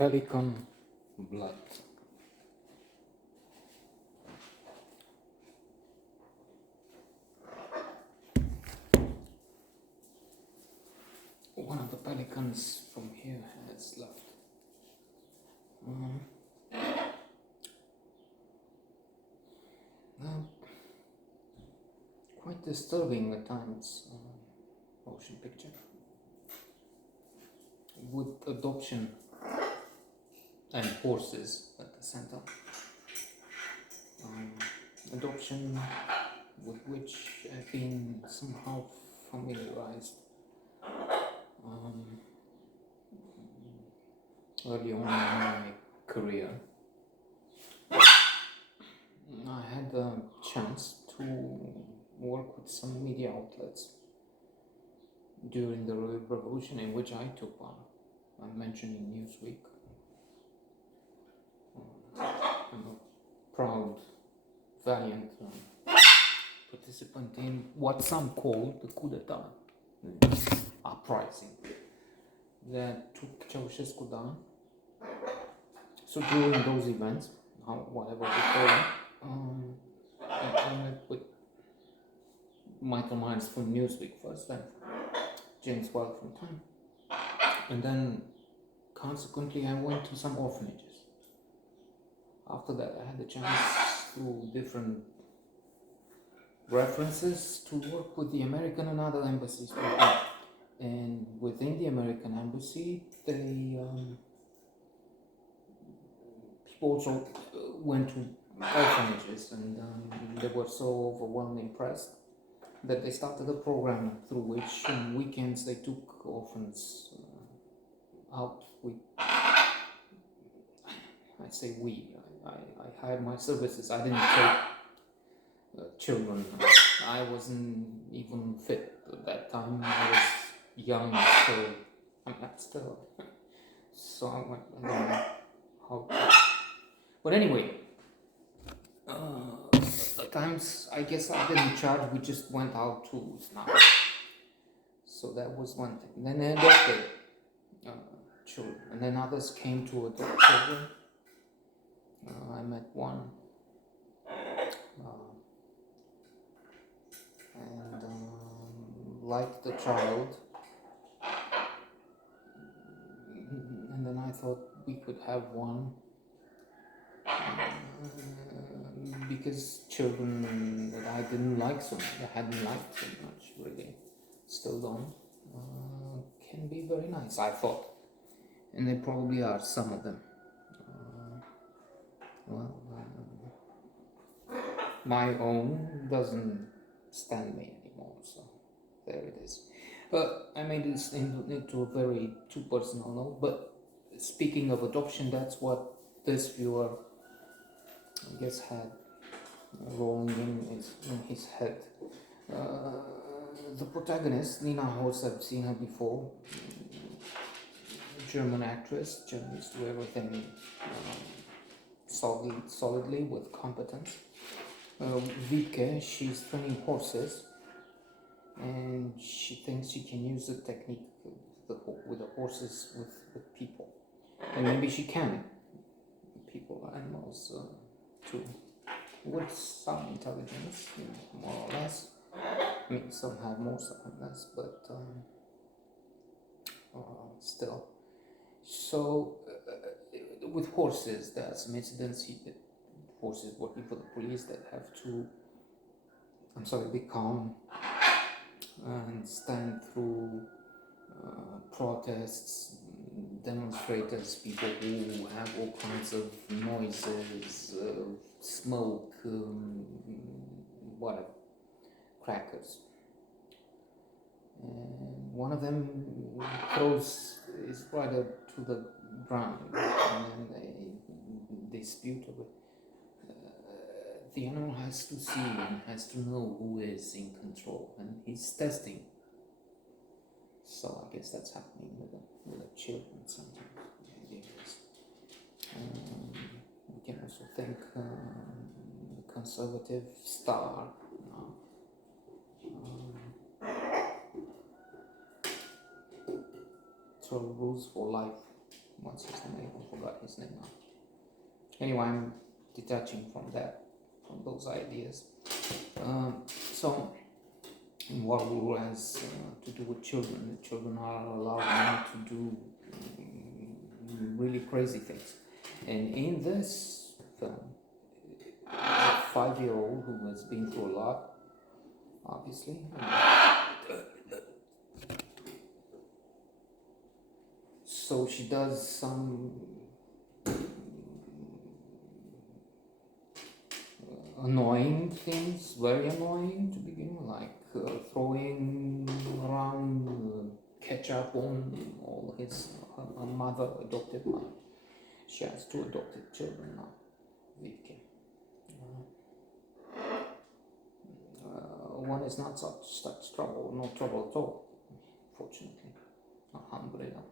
Pelican Blood. One of the pelicans from here has left. Now, quite disturbing at times, motion picture. With adoption and horses at the center. Adoption with which I've been somehow familiarized early on in my career. I had the chance to work with some media outlets during the revolution in which I took part. I mentioned in Newsweek. I'm a proud, valiant participant in what some call the coup d'etat, uprising that took Ceausescu down. So during those events, whatever we call them, I met with Michael Myers from Newsweek first, then James Wild from Time, and then consequently I went to some orphanages. After that, I had the chance through different references to work with the American and other embassies. And within the American embassy, people also went to orphanages, and they were so overwhelmingly impressed that they started a program through which on weekends they took orphans out. I hired my services. I didn't take children. I wasn't even fit at that time. I was young, so I'm not still. So I went, I don't know how to. But anyway, at times I guess I didn't charge. We just went out to snack. So that was one thing. Then they adopted children, and then others came to adopt children. I met one, and liked the child, and then I thought we could have one, because children that I didn't like so much, I hadn't liked so much, really, still don't, can be very nice, I thought, and they probably are, some of them. My own doesn't stand me anymore, so there it is. But I made this into a very too personal note. But speaking of adoption, that's what this viewer, I guess, had rolling in his head. The protagonist, Nina Horst, I've seen her before. German actress, Germans do everything solidly with competence. Wiebke, she's training horses, and she thinks she can use the technique with the horses with people, and maybe she can, people, animals too, with some intelligence, more or less. I mean, some have more, some have less, but still. So with horses, there are some incidents. Horses working for the police that have to, be calm and stand through protests, demonstrators, people who have all kinds of noises, smoke, whatever, crackers. And one of them throws his rider to the ground, and they dispute over it. The animal has to see and has to know who is in control, and he's testing. So I guess that's happening with the children sometimes. We can also thank the conservative star. 12 rules for life. What's his name? I forgot his name now. Anyway, I'm detaching from that, from those ideas. So, in what rule has to do with children? The children are allowed now to do really crazy things. And in this film, a 5-year-old who has been through a lot, obviously. So she does some annoying things, very annoying to begin with, like throwing around ketchup on all her mother, adopted mother. She has 2 adopted children now, Vicky. One is not such trouble, no trouble at all, fortunately. Alhamdulillah.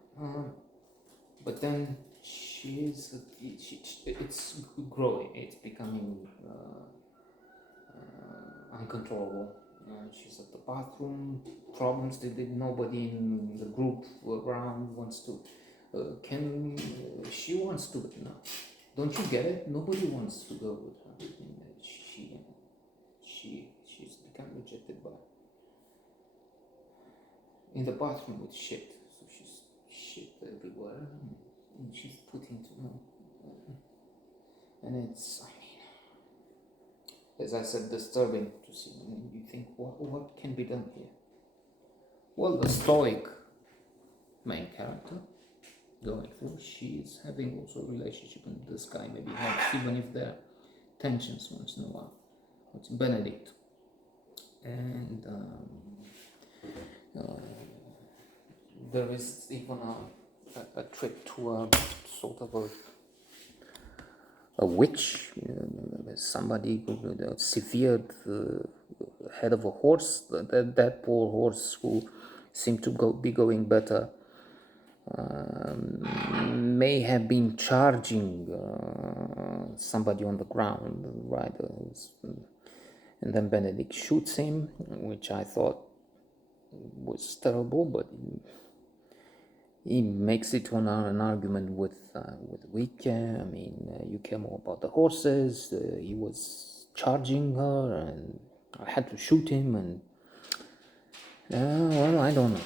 But then it's growing, it's becoming uncontrollable. She's at the bathroom, problems that nobody in the group around wants to. She wants to now. Don't you get it? Nobody wants to go with her. She's become rejected by. In the bathroom with shit, so she's shit everywhere, and she's put into. And it's, as I said, disturbing to see. And you think, what can be done here? Well, the stoic main character going through, she is having also a relationship, and this guy maybe helps, even if there are tensions once in a while. It's Benedict. And there is even a trip to a sort of a witch, somebody with a severed head of a horse, that poor horse who seemed to be going better, may have been charging somebody on the ground, the rider, and then Benedict shoots him, which I thought was terrible, but he makes it on an argument with Wicke. I mean, you care more about the horses. He was charging her, and I had to shoot him. And well, I don't know.